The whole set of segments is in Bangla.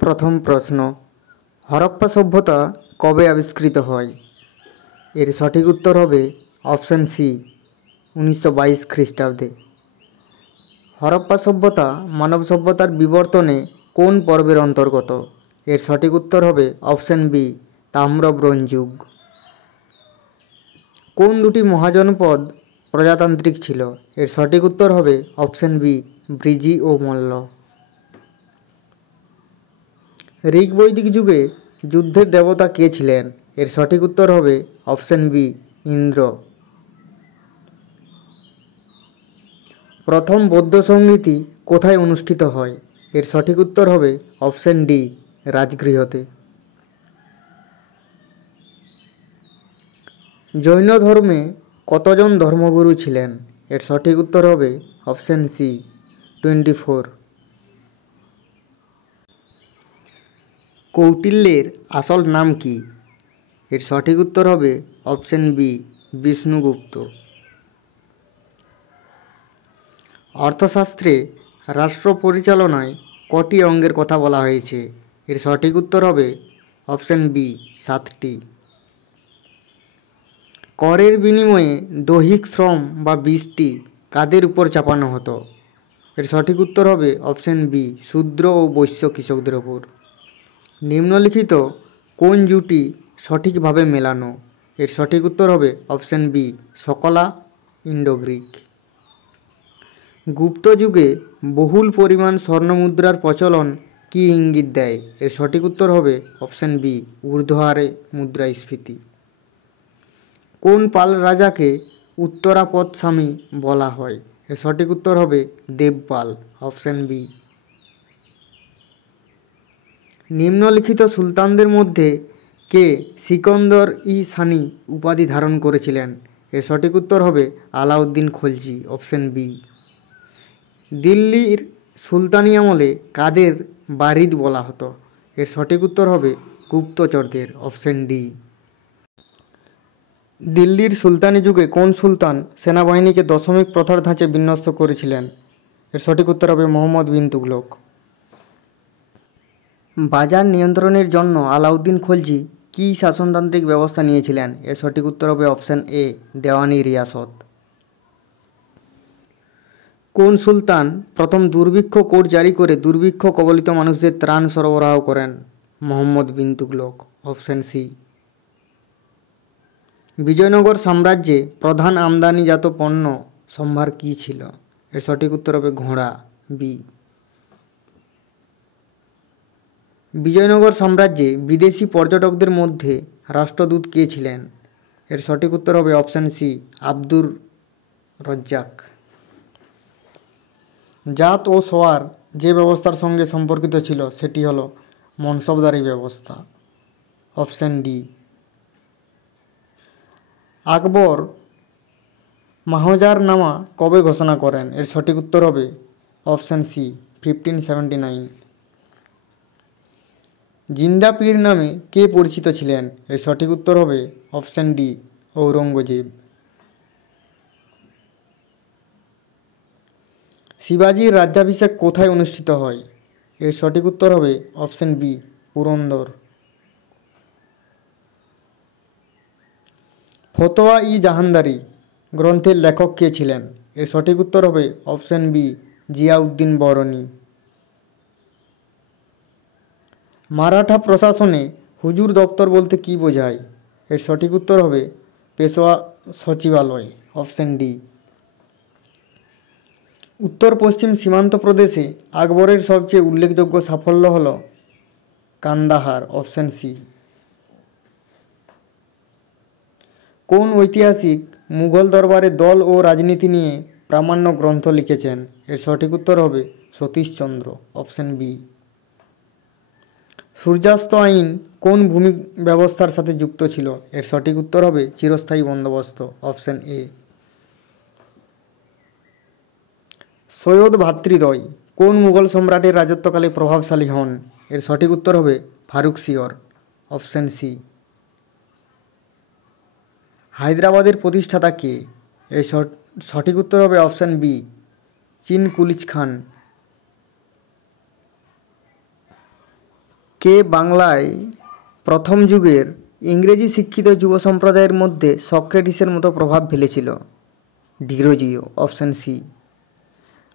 প্রথম প্রশ্ন, হরপ্পা সভ্যতা কবে আবিষ্কৃত হয়? এর সঠিক উত্তর হবে অপশান সি, 1922 খ্রিস্টাব্দে। হরপ্পা সভ্যতা মানব সভ্যতার বিবর্তনে কোন পর্বের অন্তর্গত? এর সঠিক উত্তর হবে অপশান বি, তাম্র ব্রোঞ্জ যুগ। কোন দুটি মহাজনপদ প্রজাতান্ত্রিক ছিল? এর সঠিক উত্তর হবে অপশান বি, ব্রিজি ও মল্ল। ঋগ বৈদিক যুগে যুদ্ধের দেবতা কে ছিলেন? এর সঠিক উত্তর হবে অপশান বি, ইন্দ্র। প্রথম বৌদ্ধ সংগীতি কোথায় অনুষ্ঠিত হয়? এর সঠিক উত্তর হবে অপশান ডি, রাজগৃহতে। জৈন ধর্মে কতজন ধর্মগুরু ছিলেন? এর সঠিক উত্তর হবে অপশান সি, 24। কৌটিল্যের আসল নাম কি? এর সঠিক উত্তর হবে অপশান বি, বিষ্ণুগুপ্ত। অর্থশাস্ত্রে রাষ্ট্র পরিচালনায় কটি অঙ্গের কথা বলা হয়েছে? এর সঠিক উত্তর হবে অপশান বি, 7টি। করের বিনিময়ে দৈহিক শ্রম বা বৃষ্টি কাদের উপর চাপানো হতো? এর সঠিক উত্তর হবে অপশান বি, শূদ্র ও বৈশ্য কৃষকদের ওপর। নিম্নলিখিত কোন জুটি সঠিকভাবে মেলানো? এর সঠিক উত্তর হবে অপশান বি, সকলা ইন্ডো গ্রিক। গুপ্ত যুগে বহুল পরিমাণ স্বর্ণমুদ্রার প্রচলন কি ইঙ্গিত দেয়? এর সঠিক উত্তর হবে অপশান বি, ঊর্ধ্বহারে মুদ্রাস্ফীতি। কোন পাল রাজাকে উত্তরাপদস্বামী বলা হয়? এর সঠিক উত্তর হবে দেবপাল, অপশান বি। নিম্নলিখিত সুলতানদের মধ্যে কে সিকন্দর ই সানি উপাধি ধারণ করেছিলেন? এর সঠিক উত্তর হবে আলাউদ্দিন খলজি, অপশান বি। দিল্লির সুলতানি আমলে কাদের বারিদ বলা হতো? এর সঠিক উত্তর হবে গুপ্তচরদের, অপশান ডি। দিল্লির সুলতানি যুগে কোন সুলতান সেনাবাহিনীকে দশমিক প্রথার ধাঁচে বিন্যস্ত করেছিলেন? এর সঠিক উত্তর হবে মোহাম্মদ বিন তুগলক। বাজার নিয়ন্ত্রণের জন্য আলাউদ্দিন খলজি কী শাসনতান্ত্রিক ব্যবস্থা নিয়েছিলেন? এর সঠিক উত্তর হবে অপশান এ, দেওয়ানি রিয়াসত। কোন সুলতান প্রথম দুর্ভিক্ষ কোড জারি করে দুর্ভিক্ষ কবলিত মানুষদের ত্রাণ সরবরাহ করেন? Mohammad bin Tughlaq, option C. বিজয়নগর সাম্রাজ্যে প্রধান আমদানিজাত পণ্য সম্ভার কী ছিল? এর সঠিক উত্তর হবে ঘোড়া, বি। বিজয়নগর সাম্রাজ্যে বিদেশি পর্যটকদের মধ্যে রাষ্ট্রদূত কে ছিলেন? এর সঠিক উত্তর হবে অপশান সি, আব্দুর রজ্জাক। জাত ও সোয়ার যে ব্যবস্থার সঙ্গে সম্পর্কিত ছিল সেটি হলো মনসবদারি ব্যবস্থা, অপশান ডি। আকবর মাহজারনামা কবে ঘোষণা করেন? এর সঠিক উত্তর হবে অপশান সি, 1579। জিন্দা পীর নামে কে পরিচিত ছিলেন? এর সঠিক উত্তর হবে অপশান ডি, ঔরঙ্গজেব। শিবাজির রাজ্যাভিষেক কোথায় অনুষ্ঠিত হয়? এর সঠিক উত্তর হবে অপশান বি, পুরন্দর। ফতোয়া ই জাহানদারি গ্রন্থের লেখক কে ছিলেন? এর সঠিক উত্তর হবে অপশান বি, জিয়াউদ্দিন বরনী। মারাঠা প্রশাসনে হুজুর দপ্তর বলতে কী বোঝায়? এর সঠিক উত্তর হবে পেশোয়া সচিবালয়, অপশান ডি। উত্তর পশ্চিম সীমান্ত প্রদেশে আকবরের সবচেয়ে উল্লেখযোগ্য সাফল্য হল কান্দাহার, অপশান সি। কোন ঐতিহাসিক মুঘল দরবারে দল ও রাজনীতি নিয়ে প্রামাণ্য গ্রন্থ লিখেছেন? এর সঠিক উত্তর হবে সতীশচন্দ্র, অপশান বি। সূর্যাস্ত আইন কোন ভূমি ব্যবস্থার সাথে যুক্ত ছিল? এর সঠিক উত্তর হবে চিরস্থায়ী বন্দোবস্ত, অপশান এ। সৈয়দ ভ্রাতৃদ্বয় কোন মুঘল সম্রাটের রাজত্বকালে প্রভাবশালী হন? এর সঠিক উত্তর হবে ফারুকশিয়র, অপশান সি। হায়দ্রাবাদের প্রতিষ্ঠাতা কে? এর সঠিক উত্তর হবে অপশান বি, চিন কুলিচ খান। কে বাংলায় প্রথম যুগের ইংরেজি শিক্ষিত যুব সম্প্রদায়ের মধ্যে সক্রেটিসের মতো প্রভাব ফেলেছিল? Derozio, option C.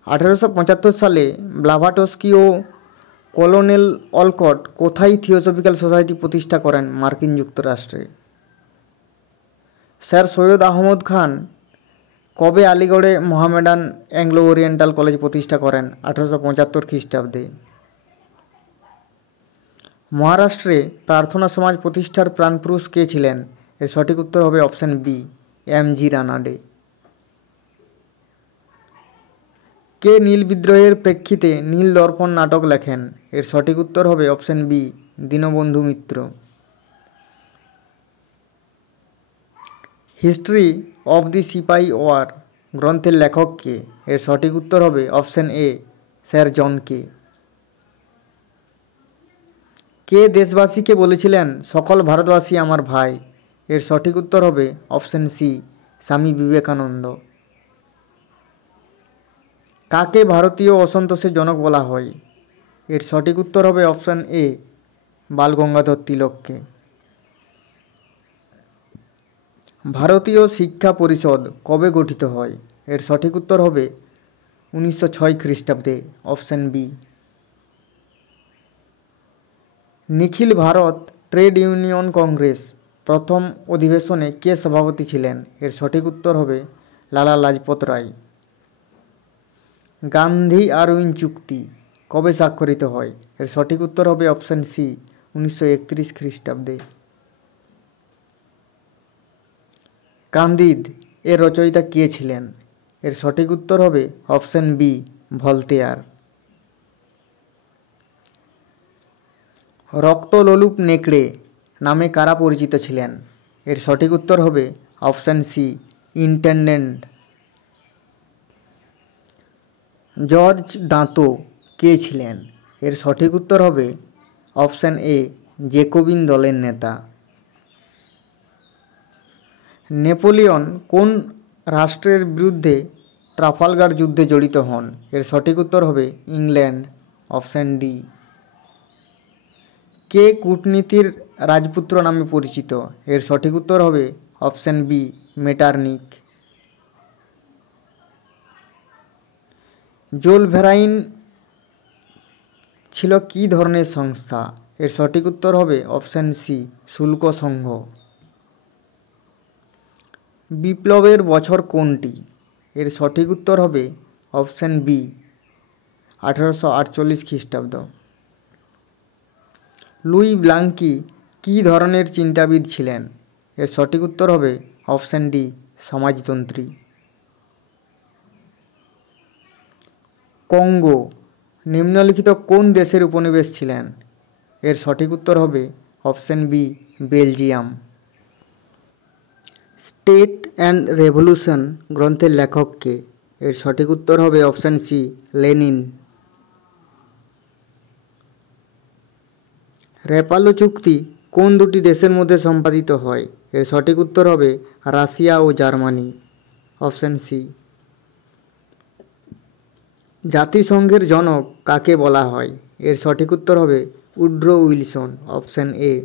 1875 সালে ব্লাভাটস্কি ও কলোনেল অলকট কোথায় থিওসফিক্যাল সোসাইটি প্রতিষ্ঠা করেন? মার্কিন যুক্তরাষ্ট্রে। স্যার সৈয়দ আহমদ খান কবে আলিগড়ে মোহামেডান অ্যাংলো ওরিয়েন্টাল কলেজ প্রতিষ্ঠা করেন? 1875 খ্রিস্টাব্দে। মহারাষ্ট্রে প্রার্থনা সমাজ প্রতিষ্ঠার প্রাণপুরুষ কে ছিলেন? এর সঠিক উত্তর হবে অপশন বি, এম.জি. রানাডে। কে নীল বিদ্রোহের প্রেক্ষিতে নীল দর্পণ নাটক লেখেন? এর সঠিক উত্তর হবে option B, Dinabandhu Mitra. History of the sepoy war গ্রন্থের লেখক কে? এর সঠিক উত্তর হবে অপশন এ, স্যার জন কে। কে দেশবাসীকে বলেছিলেন সকল ভারতবাসী আমার ভাই? এর সঠিক উত্তর হবে অপশন সি, স্বামী বিবেকানন্দ। কাকে ভারতীয় অসন্তোষের জনক বলা হয়? এর সঠিক উত্তর হবে অপশন এ, বালগঙ্গাধর তিলককে। ভারতীয় শিক্ষা পরিষদ কবে গঠিত হয়? এর সঠিক উত্তর হবে 1906 খ্রিস্টাব্দে, অপশন বি। নিখিল ভারত ট্রেড ইউনিয়ন কংগ্রেস প্রথম অধিবেশনে কে সভাপতি ছিলেন? এর সঠিক উত্তর হবে লালা লাজপত রায়। গান্ধী আরউইন চুক্তি কবে স্বাক্ষরিত হয়? এর সঠিক উত্তর হবে অপশন সি, 1931 খ্রিস্টাব্দে। কান্দিদ এর রচয়িতা কে ছিলেন? এর সঠিক উত্তর হবে অপশন বি, ভলতেয়ার। রক্তলোলুপ নেকড়ে নামে কারা পরিচিত ছিলেন? এর সঠিক উত্তর হবে অপশন সি, ইন্টেন্ডেন্ট। জর্জ দাঁতো কে ছিলেন? এর সঠিক উত্তর হবে অপশন এ, জেকোবিন দলের নেতা। নেপোলিয়ন কোন রাষ্ট্রের বিরুদ্ধে ট্রাফালগার যুদ্ধে জড়িত হন? এর সঠিক উত্তর হবে ইংল্যান্ড, অপশন ডি। কে কূটনীতির রাজপুত্র নামে পরিচিত? এর সঠিক উত্তর হবে অপশন বি, মেটারনিক। জোল ভেরাইন ছিল কী ধরনের সংস্থা? এর সঠিক উত্তর হবে অপশন সি, শুল্ক সংঘ। বিপ্লবের বছর কোনটি? এর সঠিক উত্তর হবে অপশন বি, 1848 খ্রিস্টাব্দ। লুই ব্লাঙ্কি কী ধরনের চিন্তাবিদ ছিলেন? এর সঠিক উত্তর হবে অপশন ডি, সমাজতন্ত্রী। কঙ্গো নিম্নলিখিত কোন দেশের উপনিবেশ ছিলেন? এর সঠিক উত্তর হবে option B, Belgium. State and revolution গ্রন্থের লেখক কে? এর সঠিক উত্তর হবে অপশন সি, লেনিন। রেপালো চুক্তি কোন দুটি দেশের মধ্যে সম্পাদিত হয়? এর সঠিক উত্তর হবে রাশিয়া ও জার্মানি, অপশন সি। জাতিসংঘের জনক কাকে বলা হয়? এর সঠিক উত্তর হবে Woodrow Wilson, option A.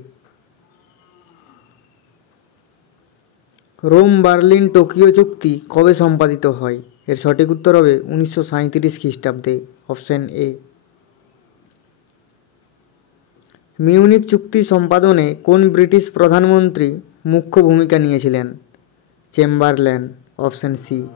Rome Berlin Tokyo চুক্তি কবে সম্পাদিত হয়? এর সঠিক উত্তর হবে 1937 খ্রিস্টাব্দে, অপশন এ। মিউনিক চুক্তি সম্পাদনে কোন ব্রিটিশ প্রধানমন্ত্রী মুখ্য ভূমিকা নিয়েছিলেন? Chamberlain, option C.